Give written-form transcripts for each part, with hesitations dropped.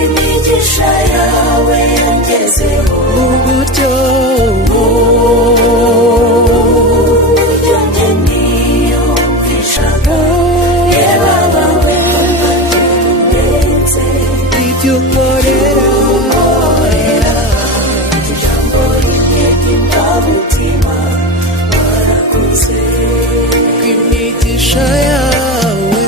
imigisha yawe yangezeho uburyo njye niyumvishaga reba bawe ndetse ibyo nkorera ijambo rimwe ry'imbamutima warakoze imigisha yawe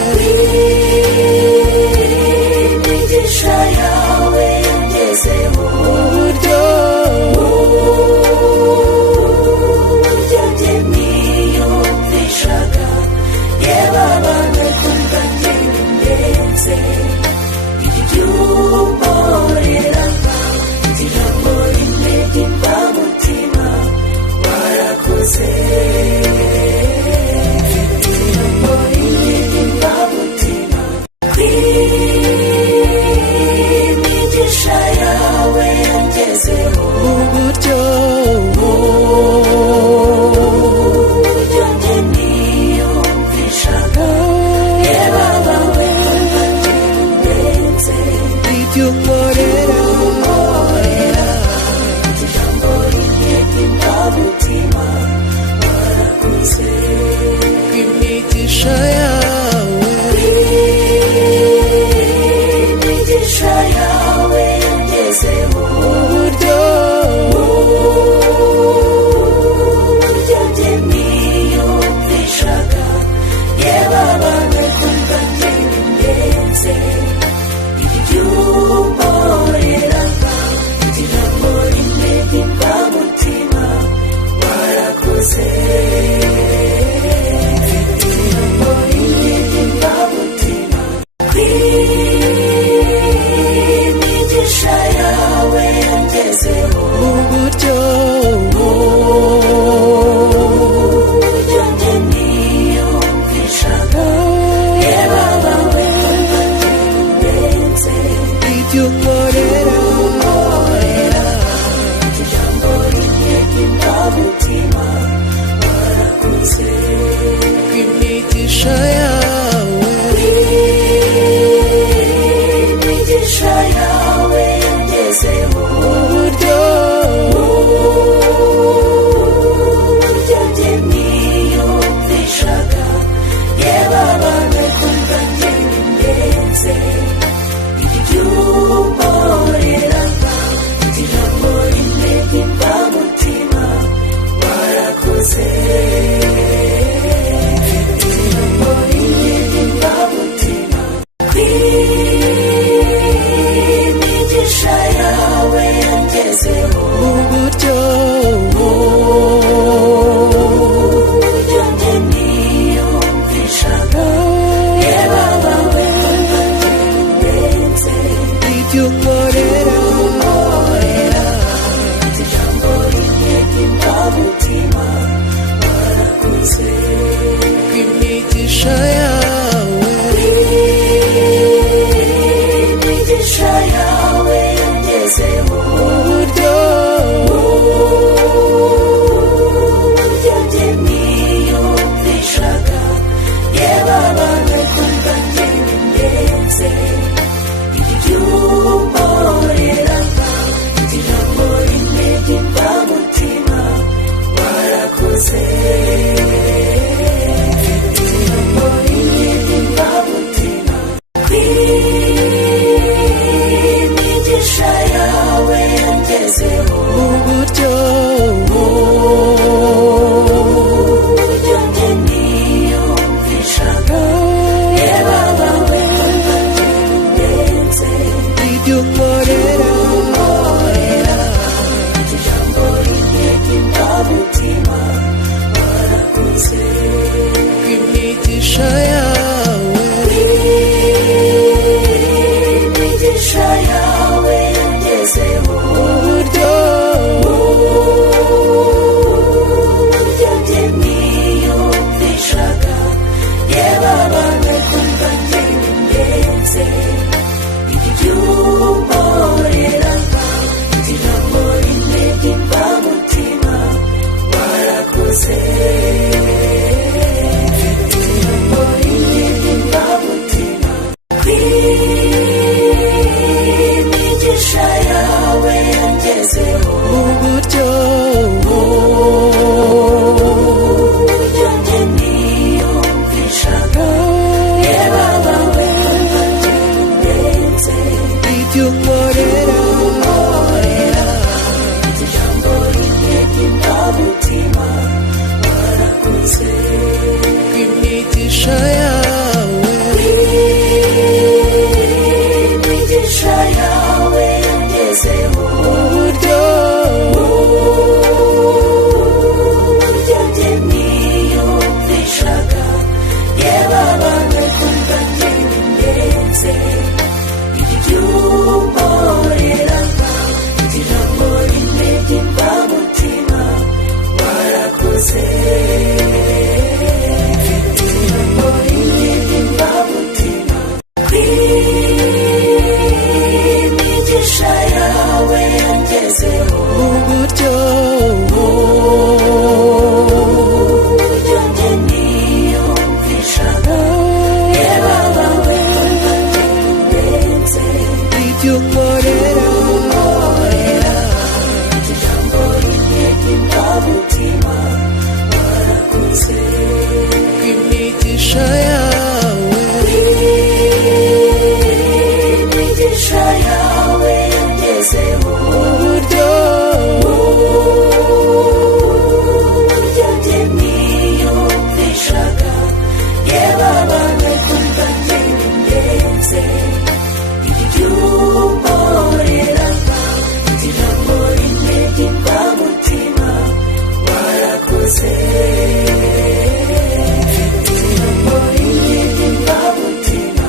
imigisha yawe yangezeho uburyo njye niyumvishaga reba bawe ndenze ibyo unkorera ijambo rimwe ry'imbamutima warakoze imigisha yawe imigisha yawe yangezeho uburyo njye niyumvishaga reba bawe kumva njye ndenze ibyo unkoreraga ijambo rimwe ry'imbamutima warakoze ijambo rimwe ry'imbamutima imigisha yawe yangezeho uburyo njye niyumvishaga reba bawe kumva njye ndenze ibyo unkorera ijambo rimwe ry'imbamutima warakoze imigisha yawe imigisha yawe yangezeho uburyo njye niyumvishaga reba bawe kumva njye ndenze ibyo unkoreraga ijambo rimwe ry'imbamutima warakoze ijambo rimwe ry'imbamutima